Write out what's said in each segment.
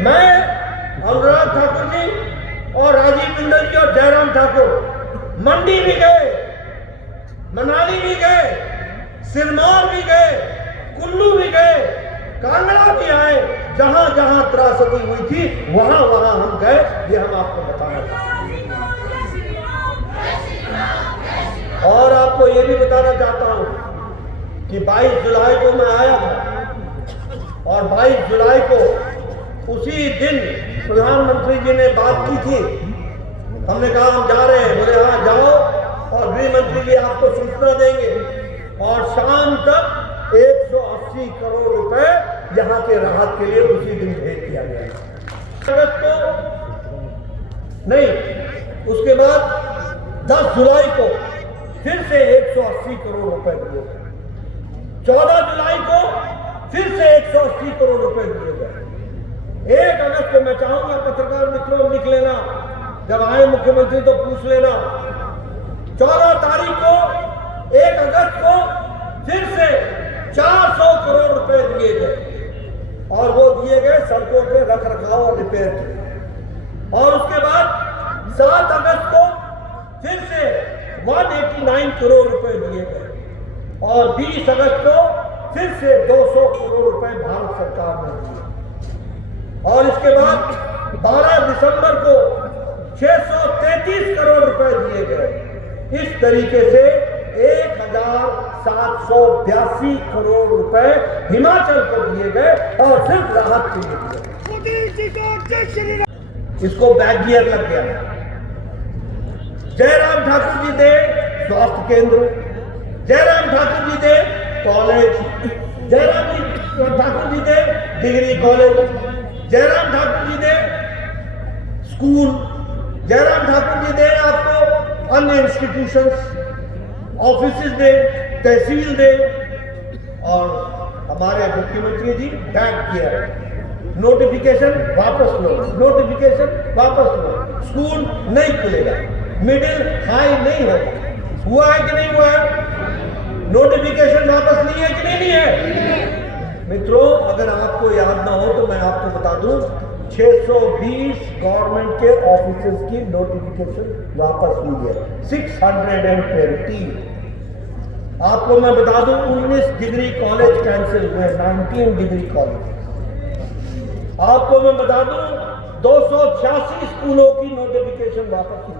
मैं अनुराग ठाकुर जी और राजीव बिंदल जी और जयराम ठाकुर मंडी भी गए, मनाली भी गए, सिरमौर भी गए, कुल्लू भी गए, कांगड़ा भी आए, जहां जहां त्रासदी हुई थी वहां वहां हम गए। ये हम आपको बताना चाहते हैं। और आपको ये भी बताना चाहता हूं कि 22 जुलाई को मैं आया था और 22 जुलाई को उसी दिन प्रधानमंत्री जी ने बात की थी। हमने कहा हम जा रहे हैं, बोले हाँ जाओ, और गृह मंत्री जी आपको सूचना देंगे, और शाम तक 180 करोड़ रुपए यहाँ के राहत के लिए उसी दिन भेज दिया गया। अगस्त को नहीं, उसके बाद 10 जुलाई को फिर से 180 करोड़ रुपए दिए गए। 14 जुलाई को फिर से 180 करोड़ रुपए दिए गए। 1 अगस्त को मैं चाहूंगा पत्रकार मित्रों लिख लेना, जब आए मुख्यमंत्री तो पूछ लेना। 14 तारीख को 1 अगस्त को फिर से 400 करोड़ रुपए दिए गए, और वो दिए गए सड़कों के रख रखाव और रिपेयर के। और उसके बाद 7 अगस्त को फिर से 189 करोड़ रुपए दिए गए, और 20 अगस्त को फिर से 200 करोड़ रुपए भारत सरकार ने दिए। और इसके बाद 12 दिसंबर को 633 करोड़ रुपए दिए गए। इस तरीके से 1782 करोड़ रुपए हिमाचल को दिए गए, और सिर्फ राहत के लिए दिए गए। इसको बैक गियर लग गया। जयराम ठाकुर जी दे स्वास्थ्य केंद्र, जयराम ठाकुर जी दे कॉलेज, जयराम ठाकुर जी दे डिग्री कॉलेज, जयराम ठाकुर जी दे स्कूल, जयराम ठाकुर जी दे आपको अन्य इंस्टीट्यूशंस, ऑफिसेज दे, तहसील दे, और हमारे मुख्यमंत्री जी बैक किया, नोटिफिकेशन वापस लो, नोटिफिकेशन वापस लो, स्कूल नहीं खुलेगा, मिडिल हाई नहीं होगा। हुआ है कि नहीं हुआ है? नोटिफिकेशन वापस लिए कि नहीं लिए? मित्रों, अगर आपको याद ना हो तो मैं आपको बता दूं, 620 गवर्नमेंट के ऑफिसेज की नोटिफिकेशन वापस हुई है, 620। आपको मैं बता दूं 19 डिग्री कॉलेज कैंसिल हुए, 19 डिग्री कॉलेज। आपको मैं बता दूं 286 स्कूलों की नोटिफिकेशन वापस हुई।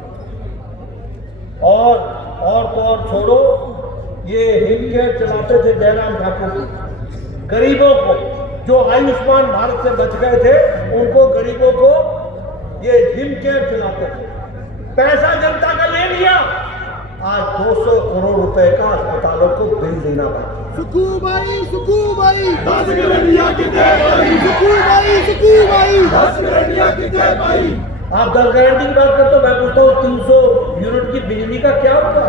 और छोड़ो, ये हिमकेयर चलाते थे जयराम ठाकुर जी, गरीबों को जो आयुष्मान भारत से बच गए थे उनको, गरीबों को ये हिमकेयर चलाते थे। पैसा जनता का ले लिया, आज 200 करोड़ रुपए का अस्पतालों को बिल देना पड़ा। सुकू भाई, सुकू भाई, 10 गारंटियां कितने भाई, सुकू भाई, सुकू भाई, 10 गारंटियां कितने भाई। आप 10 गारंटी की बात करते हो, मैं पूछता हूँ 300 यूनिट की बिजली का क्या होगा?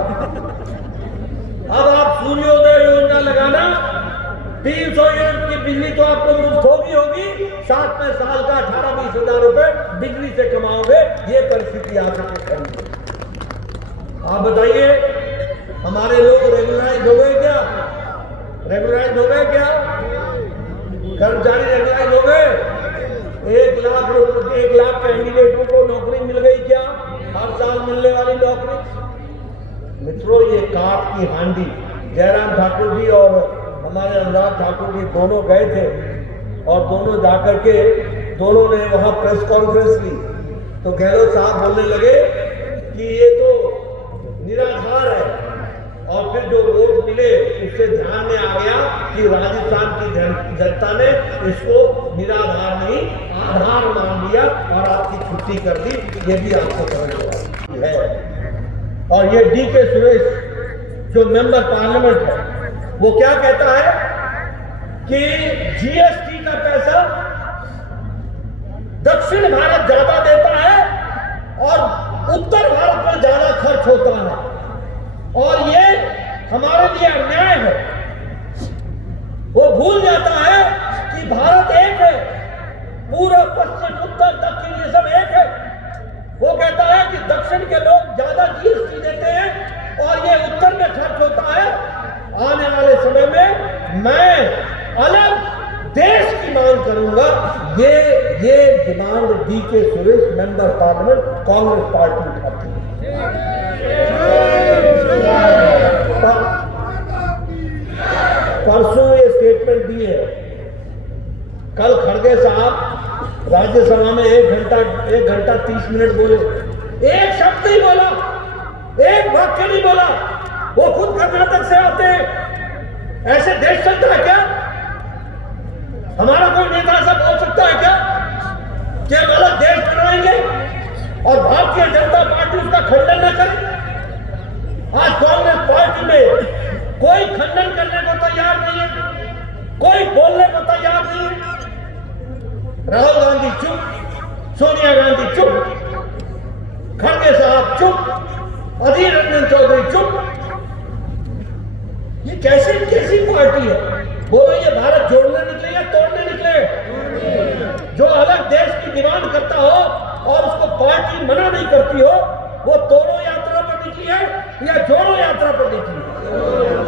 अब आप सूर्योदय योजना लगाना, 300 यूनिट की बिजली तो आपको मुफ्त होगी, साथ में साल का 18-20 हजार रुपए बिजली से कमाओगे। ये परिस्थिति आ सकती है। आप बताइए, हमारे लोग रेगुलराइज हो गए क्या? रेगुलराइज हो गए क्या? कर्मचारी रेगुलराइज हो गए? 1 लाख कैंडिडेटों को नौकरी मिल गई क्या? हर साल मिलने वाली नौकरी। मित्रों, ये काट की हांडी, जयराम ठाकुर जी और हमारे अनुराग ठाकुर जी दोनों गए थे, और दोनों जाकर के दोनों ने वहां प्रेस कॉन्फ्रेंस ली, तो गहलोत साहब बोलने लगे कि ये तो निराधार है। और फिर जो वोट मिले उससे ध्यान में आ गया कि राजस्थान की जनता ने इसको निराधार नहीं आधार मान लिया और आपकी छुट्टी कर दी। ये भी आपको समझ है। और ये DK सुरेश जो मेंबर पार्लियामेंट है, वो क्या कहता है कि GST का पैसा दक्षिण भारत ज्यादा देता है और उत्तर भारत में ज्यादा खर्च होता है, और ये हमारे लिए अन्याय है। वो भूल जाता है कि भारत एक है, पूर्व पश्चिम उत्तर दक्षिण ये सब एक है। वो कहता है कि दक्षिण के लोग ज्यादा GST देते हैं और ये उत्तर में खर्च होता है। आने वाले समय में मैं अलग देश की मांग करूंगा। ये ये demand DK Suresh member parliament Congress party उठाती है। परसों ये स्टेटमेंट दी है, कल खड़गे साहब राज्यसभा में 1 घंटा 30 मिनट बोले, एक शब्द नहीं बोला, एक वाक्य नहीं बोला। वो खुद कर्नाटक से आते हैं। ऐसे देश चलता है क्या? हमारा कोई नेता ऐसा बोल सकता है क्या कि हम अलग देश बनाएंगे और भारतीय जनता पार्टी उसका खंडन न करे? आज कांग्रेस पार्टी में कोई खंडन करने को तैयार नहीं है, कोई बोलने को तैयार नहीं है। राहुल गांधी चुप, सोनिया गांधी चुप, खड़गे साहब चुप, अधीर रंजन चौधरी चुप। ये कैसी पार्टी है? बोलो, ये भारत जोड़ने निकले या तोड़ने निकले? जो अलग देश की डिमांड करता हो और उसको पार्टी मना नहीं करती हो, वो तोड़ो यात्रा पर निकली है या जोड़ो यात्रा पर निकली है?